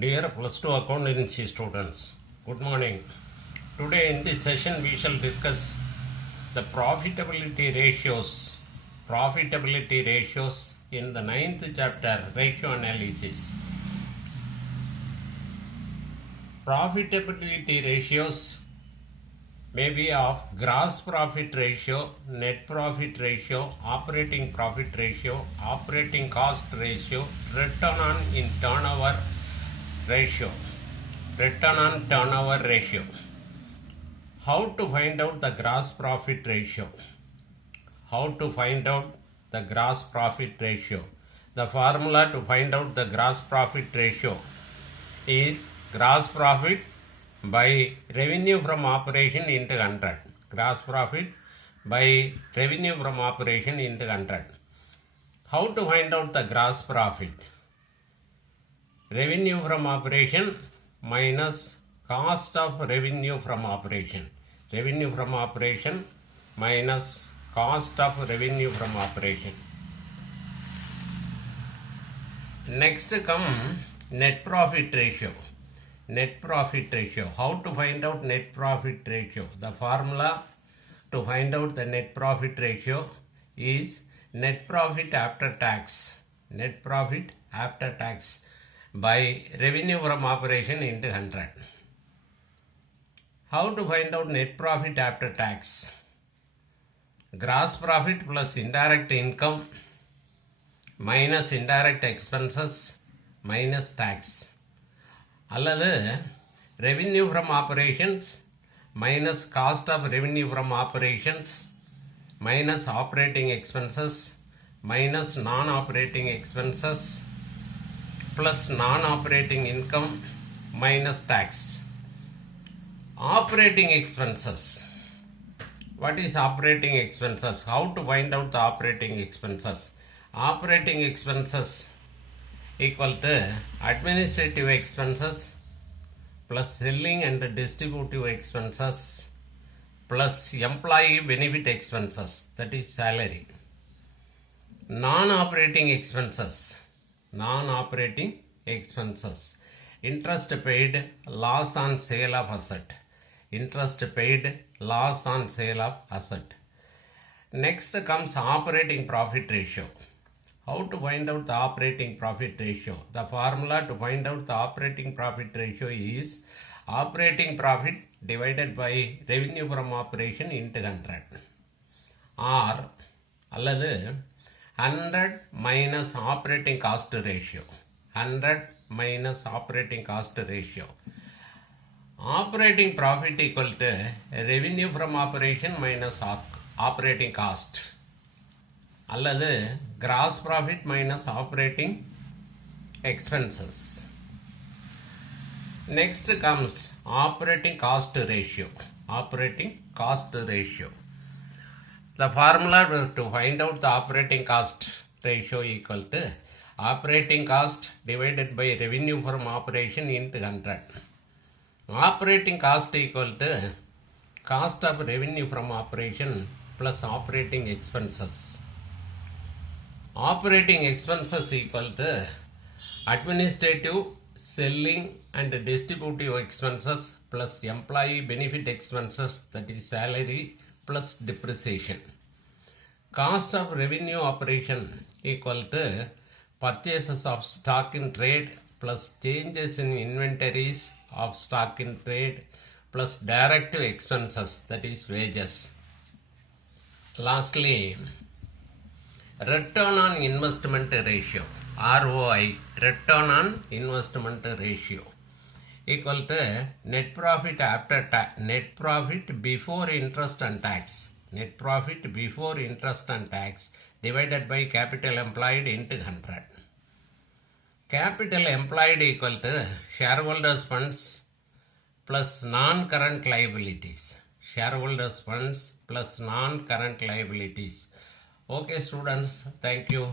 Dear plus 2 accountancy students, good morning. Today in this session we shall discuss the profitability ratios in the 9th chapter, ratio analysis. Profitability ratios may be of gross profit ratio, net profit ratio, operating profit ratio, operating cost ratio, return on turnover ratio. How to find out the gross profit ratio? The formula to find out the gross profit ratio is gross profit by revenue from operation into 100. Gross profit by revenue from operation into 100. How to find out the gross profit? Revenue from operation minus cost of revenue from operation. Revenue from operation minus cost of revenue from operation. Next come net profit ratio. How to find out net profit ratio? The formula to find out the net profit ratio is net profit after tax. By revenue from operation into 100. How to find out net profit after tax? Gross profit plus indirect income minus indirect expenses minus tax. அல்லது revenue from operations minus cost of revenue from operations minus operating expenses minus non-operating expenses plus non-operating income minus tax. Operating expenses. What is operating expenses? How to find out the operating expenses? Operating expenses equal to administrative expenses plus selling and distributive expenses plus employee benefit expenses, that is salary. Non-operating expenses. Interest paid, loss on sale of asset. Next comes operating profit ratio. How to find out the operating profit ratio? The formula to find out the operating profit ratio is operating profit divided by revenue from operation into 100. Or அல்லது 100 minus operating cost ratio. Operating profit equal to revenue from operation minus operating cost. அல்லது gross profit minus operating expenses. Next comes operating cost ratio. The formula to find out the operating cost ratio equal to operating cost divided by revenue from operation into 100. Operating cost equal to cost of revenue from operation plus operating expenses. Operating expenses equal to administrative, selling and distributive expenses plus employee benefit expenses, that is salary plus depreciation. Cost of revenue operation equal to purchases of stock in trade plus changes in inventories of stock in trade plus direct expenses, that is wages. Lastly, return on investment ratio, ROI, return on investment ratio equal to net profit before interest and tax. Divided by capital employed into 100. Capital employed equal to shareholders funds plus non-current liabilities. Okay students, thank you.